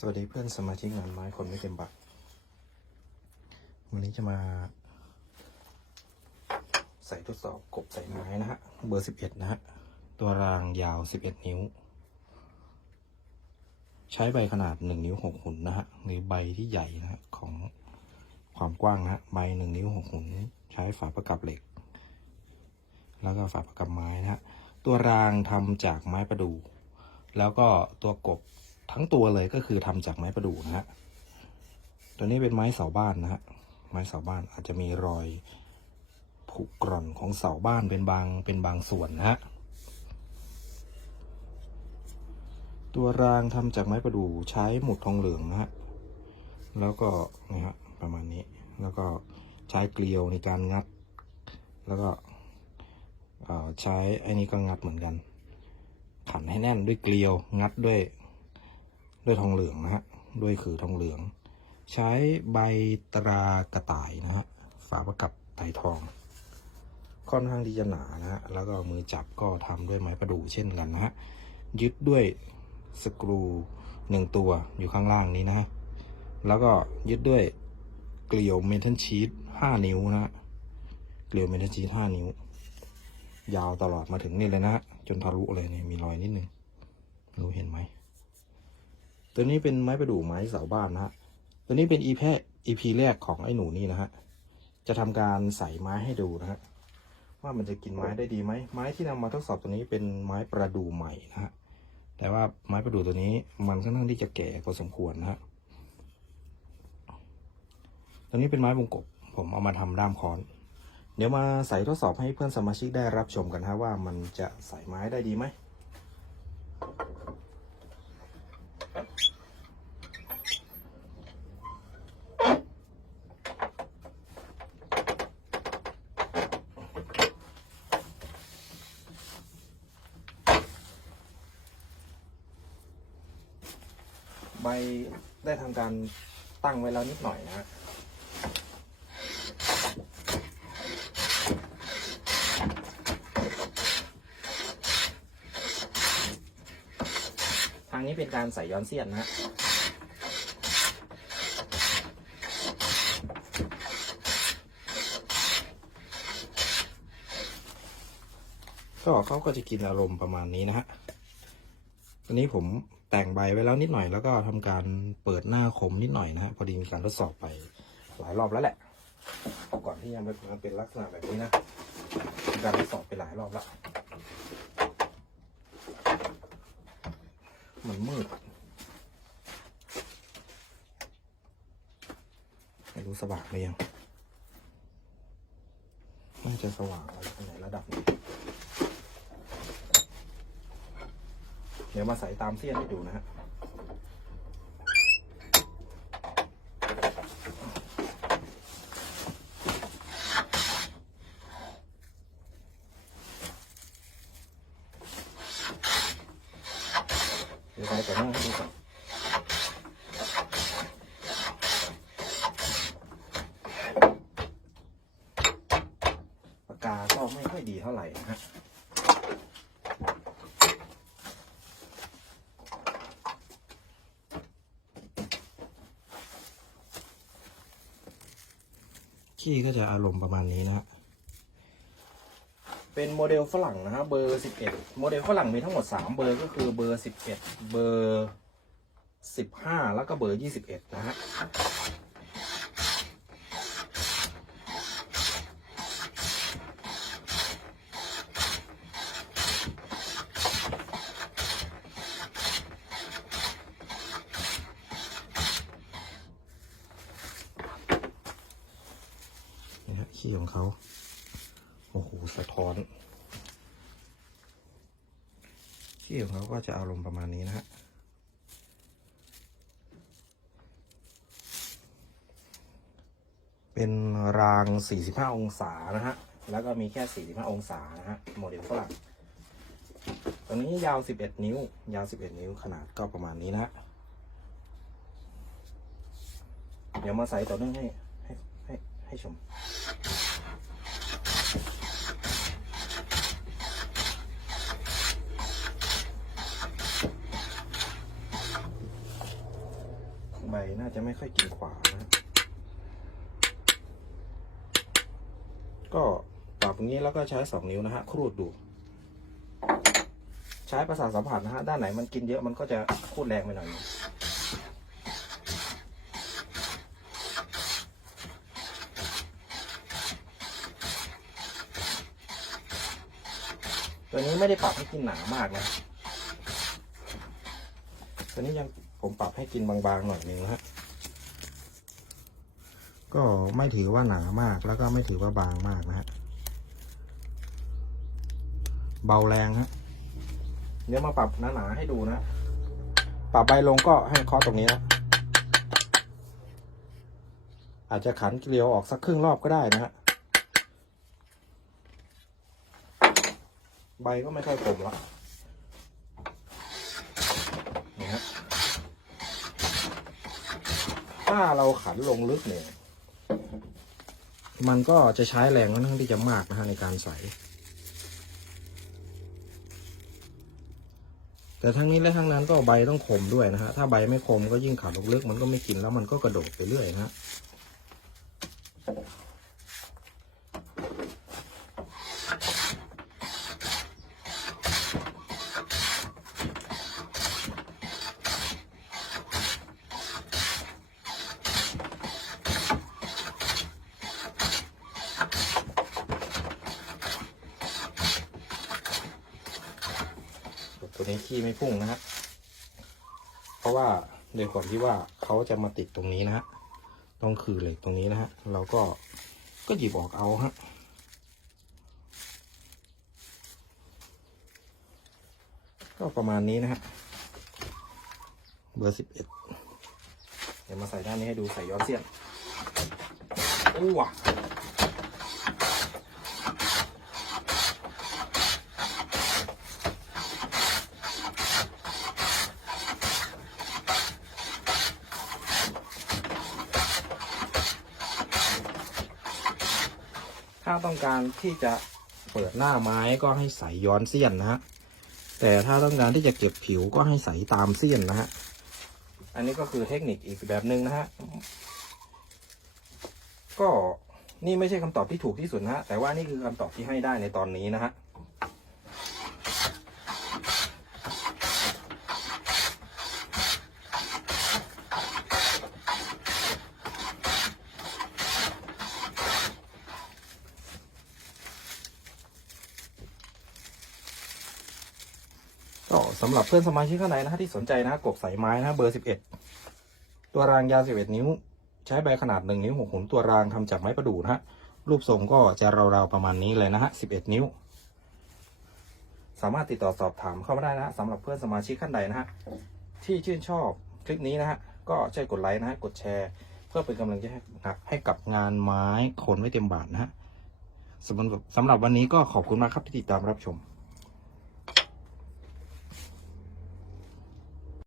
สวัสดีเพื่อนสมาชิกงานไม้คนไม่เต็มบัตรวันนี้จะมา ใส่ทดสอบกบใส่ไม้นะฮะ เบอร์สิบเอ็ดนะฮะ ตัวรางยาวสิบเอ็ดนิ้ว ใช้ใบขนาดหนึ่งนิ้วหกหุ่นนะฮะหรือใบที่ใหญ่นะฮะ ของความกว้างนะฮะ ใบหนึ่งนิ้วหกหุ่นใช้ฝาประกับเหล็ก แล้วก็ฝาประกับไม้นะฮะ ตัวรางทำจากไม้ประดู่แล้วก็ตัวกบ ทั้งตัวเลยก็คือทำจากไม้ประดู่นะฮะตัวนี้เป็นไม้เสาบ้านนะฮะไม้เสาบ้านอาจจะมีรอยผุกร่อนของเสาบ้านเป็นบางเป็นบางส่วนนะฮะตัวรางทำจากไม้ประดู่ใช้หมุดทองเหลืองนะฮะแล้วก็นะฮะประมาณนี้แล้วก็ใช้เกลียวในการงัด แล้วก็ใช้ไอ้นี้ก็งัดเหมือนกัน ขันให้แน่นด้วยเกลียวงัดด้วย ด้วยทองเหลืองนะฮะด้วยคือทองเหลือง ใช้ใบตรากระต่ายนะฮะฝาประกับไตทอง ค่อนข้างที่จะหนานะฮะแล้วก็มือจับก็ทำด้วยไม้ประดู่เช่นกันนะฮะยึดด้วยสกรูหนึ่งตัวอยู่ข้างล่างนี้นะฮะแล้วก็ยึดด้วยเกลียวเมทัลชีตห้านิ้วนะฮะเกลียวเมทัลชีตห้านิ้ว ยาวตลอดมาถึงนี่เลยนะฮะจนทะลุเลยเนี่ยมีรอยนิดนึงรู้เห็นไหม ตัวนี้เป็นไม้ประดู่ไม้เสาบ้านนะฮะ ตัวนี้เป็น EP อีพีแรกของไอ้หนูนี่นะฮะ จะทำการใส่ไม้ให้ดูนะฮะ ว่ามันจะกินไม้ได้ดีไหม ไม้ที่นำมาทดสอบตัวนี้เป็นไม้ประดู่ใหม่นะฮะ แต่ว่าไม้ประดู่ตัวนี้มันค่อนข้างที่จะแก่พอสมควรนะฮะ ตัวนี้เป็นไม้วงกบ ผมเอามาทำด้ามค้อน เดี๋ยวมาใส่ทดสอบให้เพื่อนสมาชิกได้รับชมกันฮะว่ามันจะใส่ไม้ได้ดีไหม ใบได้ทำการตั้งไว้แล้วนิดหน่อยนะทางนี้เป็นการใส่ย้อนเสียนนะฮะก็เขาก็จะกินอารมณ์ประมาณนี้นะฮะตอนนี้ผม แต่งใบไว้แล้วนิดหน่อยแล้วก็ทำการเปิดหน้าคมนิดหน่อยนะฮะพอดีมีการทดสอบไปหลายรอบแล้วแหละ ก่อนที่จะมาเป็นลักษณะแบบนี้นะมีการทดสอบไปหลายรอบแล้วมันมืดไม่รู้สว่างหรือยังน่าจะสว่างอะไรตรงไหนระดับนี้ ดี๋ยวมาใส่ตามเสี้ยนให้ดูนะฮะเดี๋ยวใส่ต่อหน้าให้ดูก่อนปากกาก็ไม่ค่อยดีเท่าไหร่นะฮะ ขี้ก็จะอารมณ์ประมาณนี้นะ เป็นโมเดลฝรั่งนะฮะเบอร์สิบเอ็ดโมเดลฝรั่งมีทั้งหมดสามเบอร์ก็คือเบอร์สิบเอ็ดเบอร์สิบห้าแล้วก็เบอร์ยี่สิบเอ็ดนะฮะ ขี้ของเขา โอ้โห สะท้อน ขี้ของเขาก็จะอารมณ์ประมาณนี้นะฮะ เป็นราง 45 องศานะฮะ แล้วก็มีแค่ 45 องศานะฮะ โมเดลฝรั่งตรงนี้ยาว 11 นิ้ว ยาว 11 นิ้ว ขนาดก็ประมาณนี้นะฮะเดี๋ยวมาใส่ต่อเนื่องให้ให้ให้ให้ชม บน่า จะไม่ค่อยกินขวานะก็ปรับอย่างนี้แล้วก็ใช้สองนิ้วนะฮะครูดดู ใช้ประสาทสัมผัสนะฮะด้านไหนมันกินเยอะมันก็จะครูดแรงไปหน่อยตัวนี้ไม่ได้ปรับให้กินหนามากนะตัวนี้ยังผมปรับให้กินบางๆหน่อยหนึงนะฮะ ก็ไม่ถือว่าหนามาก แล้วก็ไม่ถือว่าบางมากนะฮะ เบาแรงฮะ เดี๋ยวมาปรับหนาๆให้ดูนะ ปรับใบลงก็ให้เคาะตรงนี้นะ อาจจะขันเกลียวออกสักครึ่งรอบก็ได้นะฮะ ใบก็ไม่ค่อยคมละนี่ฮะถ้าเราขันลงลึกเนี่ย มันก็จะใช้แรงค่อนข้างที่จะมากนะฮะในการใส่ แต่ทั้งนี้และทั้งนั้นก็ใบต้องคมด้วยนะฮะ ถ้าใบไม่คมก็ยิ่งขัดลงลึกมันก็ไม่กินแล้วมันก็กระโดดไปเรื่อยนะฮะ ตัวนี้ขี้ไม่พุ่งนะฮะเพราะว่าโดยความที่ว่าเขาจะมาติดตรงนี้นะฮะต้องคือเหล็กตรงนี้นะฮะเราก็ก็หยิบออกเอาฮะก็ประมาณนี้นะฮะเบอร์สิบเอ็ดเดี๋ยวมาใส่ด้านนี้ให้ดูใส่ย้อนเสี้ยนอู้ว่ะ ต้องการที่จะเปิดหน้าไม้ก็ให้ใส่ย้อนเสี้ยนนะฮะแต่ถ้าต้องการที่จะเก็บผิวก็ให้ใส่ตามเสี้ยนนะฮะอันนี้ก็คือเทคนิคอีกแบบหนึ่งนะฮะก็นี่ไม่ใช่คำตอบที่ถูกที่สุดนะฮะแต่ว่านี่คือคำตอบที่ให้ได้ในตอนนี้นะฮะ ก็ สำหรับเพื่อนสมาชิกท่านใดนะฮะที่สนใจนะกบสายไม้นะเบอร์สิบเอ็ดตัวรางยาวสิบเอ็ดนิ้ว ใช้ใบขนาดหนึ่งนิ้วหกหุนตัวรางทำจากไม้ประดู่นะฮะรูปทรงก็จะราวๆประมาณนี้เลยนะฮะสิบเอ็ดนิ้ว สามารถติดต่อสอบถามเข้ามาได้นะสำหรับเพื่อนสมาชิกท่านใดนะฮะที่ชื่นชอบคลิปนี้นะฮะก็ช่วยกดไลค์นะฮะกดแชร์เพื่อเป็นกำลังใจให้ให้กับงานไม้คนไม่เต็มบาทนะฮะสำหรับสำหรับวันนี้ก็ขอบคุณมากครับที่ติดตามรับชม